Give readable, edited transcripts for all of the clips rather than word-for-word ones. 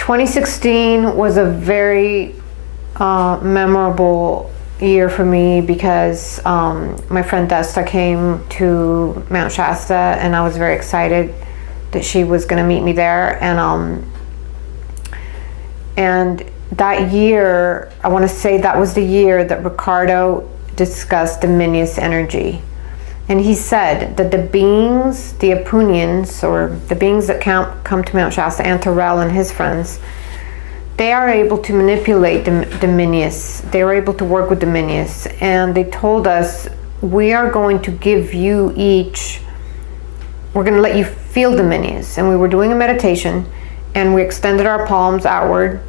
2016 was a very memorable year for me because my friend Desta came to Mount Shasta, and I was very excited that she was going to meet me there. And that year, I want to say that was the year that Ricardo discussed Dominious energy. And he said that the beings, the Apunians, or the beings that come to Mount Shasta, and Terrell and his friends, they are able to manipulate Dominious. They are able to work with Dominious. And they told us, we are going to give you each, we're going to let you feel Dominious. And we were doing a meditation, and we extended our palms outward.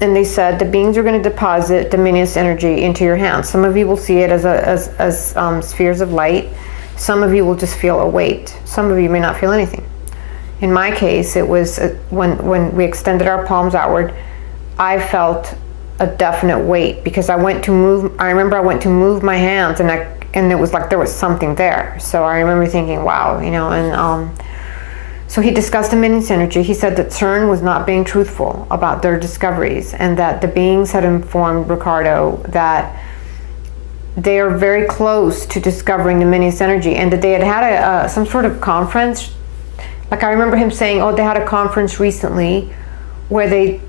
And they said, the beings are going to deposit Dominious energy into your hands. Some of you will see it as spheres of light. Some of you will just feel a weight. Some of you may not feel anything. In my case, it was when we extended our palms outward, I felt a definite weight, because I remember I went to move my hands, and it was like there was something there. So I remember thinking, wow, so he discussed Dominious energy. He said that CERN was not being truthful about their discoveries, and that the beings had informed Ricardo that they are very close to discovering Dominious energy, and that they had some sort of conference. Like, I remember him saying, they had a conference recently where they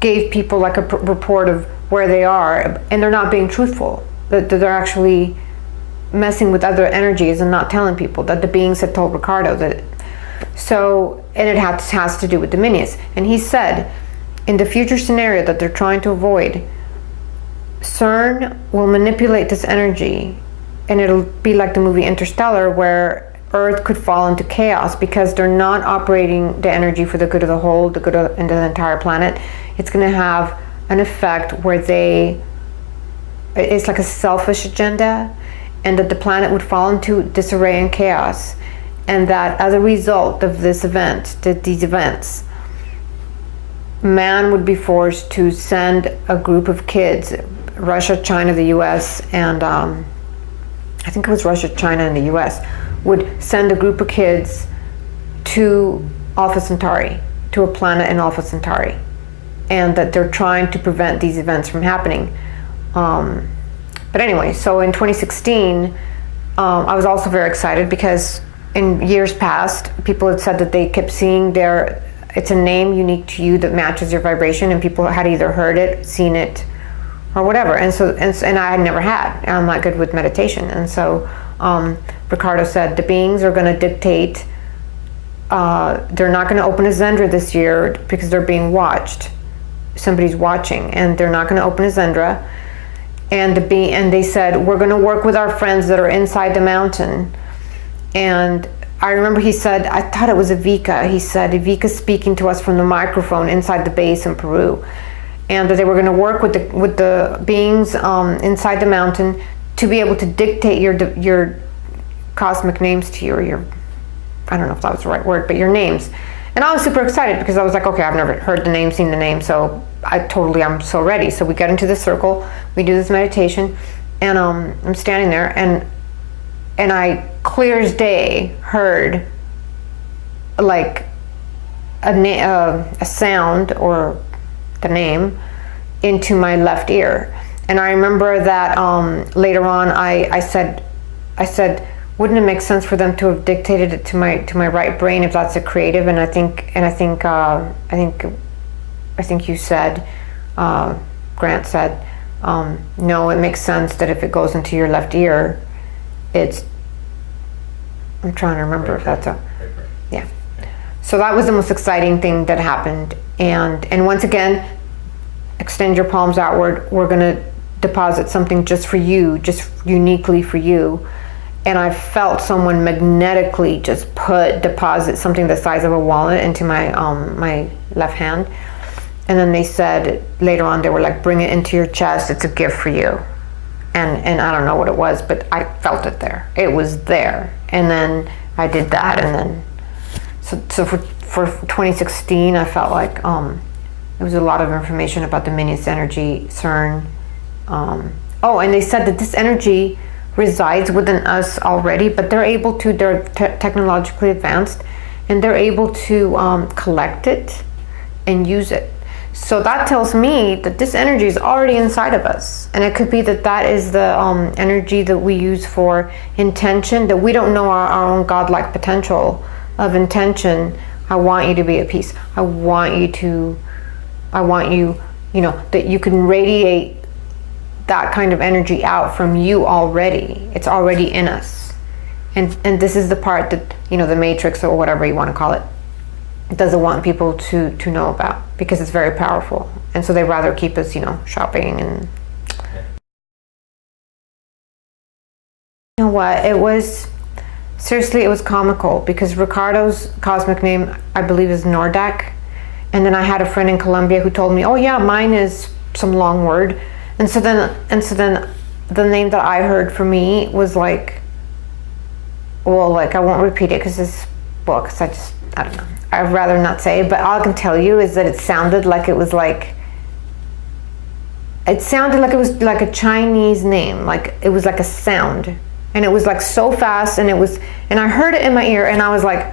gave people like a report of where they are, and they're not being truthful. That they're actually messing with other energies and not telling people, that the beings had told Ricardo that. So, and it has to do with Dominious. And he said, in the future scenario that they're trying to avoid, CERN will manipulate this energy, and it'll be like the movie Interstellar, where Earth could fall into chaos, because they're not operating the energy for the good of the whole, the good of the entire planet. It's going to have an effect where it's like a selfish agenda, and that the planet would fall into disarray and chaos. And that as a result of these events, man would be forced to send a group of kids, Russia, China, the US, and I think it was Russia, China, and the US, would send a group of kids to Alpha Centauri, to a planet in Alpha Centauri, and that they're trying to prevent these events from happening. But anyway, so in 2016, I was also very excited, because in years past, people had said that they kept seeing it's a name unique to you that matches your vibration, and people had either heard it, seen it, or whatever. And I had never had. I'm not good with meditation. And so Ricardo said the beings are going to dictate. They're not going to open a Zendra this year because they're being watched. Somebody's watching, and they're not going to open a Zendra. And they said, we're going to work with our friends that are inside the mountain. And I remember he said, I thought it was Evika. He said, Evika's speaking to us from the microphone inside the base in Peru. And that they were going to work with the beings inside the mountain to be able to dictate your cosmic names to you, or I don't know if that was the right word, but your names. And I was super excited, because I was like, okay, I've never heard the name, seen the name, so I'm so ready. So we get into the circle, we do this meditation, and I'm standing there, and I, clear as day, heard like a sound, or the name, into my left ear. And I remember that later on I said, wouldn't it make sense for them to have dictated it to my right brain if that's a creative? And I think you said, Grant said, no, it makes sense that if it goes into your left ear, I'm trying to remember if that's yeah. So that was the most exciting thing that happened. And once again, extend your palms outward. We're going to deposit something just for you, just uniquely for you. And I felt someone magnetically just deposit something the size of a wallet into my my left hand. And then they said later on, they were like, bring it into your chest. It's a gift for you. And I don't know what it was, but I felt it there. It was there. And then I did that. And then, so for 2016, I felt like there was a lot of information about Dominious energy, CERN. And they said that this energy resides within us already, but they're technologically advanced, and they're able to collect it and use it. So that tells me that this energy is already inside of us. And it could be that that is the energy that we use for intention, that we don't know our own godlike potential of intention. I want you to be at peace. I want you, you know, that you can radiate that kind of energy out from you already. It's already in us. And this is the part that, you know, the matrix or whatever you want to call it, doesn't want people to know about, because it's very powerful. And so they rather keep us, you know, shopping. And you know what, it was, seriously, it was comical, because Ricardo's cosmic name, I believe, is Nordak. And then I had a friend in Colombia who told me, oh yeah, mine is some long word. And so then the name that I heard for me was like, well, like, I won't repeat it because it's, well, because I don't know. I'd rather not say, but all I can tell you is that it sounded like it was like a Chinese name, like it was like a sound, and it was like so fast, and I heard it in my ear, and I was like,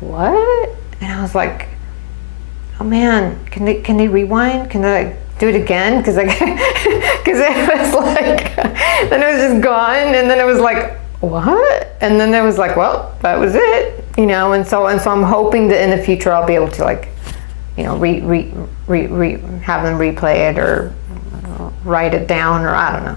what? And I was like, oh man, can they rewind? Can they do it again? Because it was like, then it was just gone, and then it was like, what? And then it was like, well, that was it, you know. And so I'm hoping that in the future I'll be able to, like, you know, have them replay it or write it down, or I don't know.